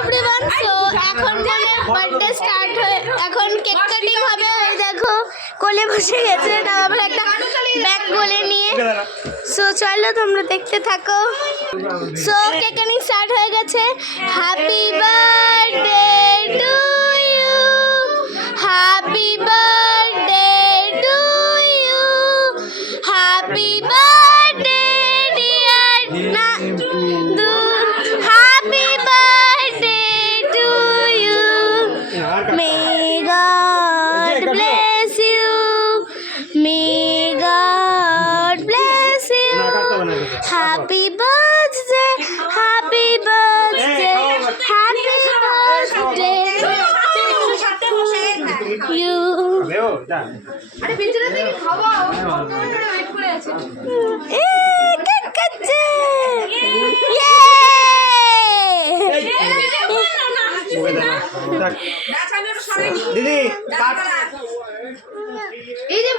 Everyone, so এখন মানে birthday start হয়ে এখন কেক কাটিং হবে। এই দেখো কোলে বসে গেছে, তাও আবার একটা ব্যাগ কোলে নিয়ে। সো চলো তোমরা দেখতে থাকো। সো কেক কাটিং স্টার্ট হয়ে গেছে। Happy birthday to you, happy birthday to you, happy birthday dear না happy birthday to you, may God bless you, may God bless you, happy birthday, happy birthday, happy birthday you. আরে ভিতরে থেকে খাওয়া wait করে আছে। Cake কাটছে, দিদি এই যে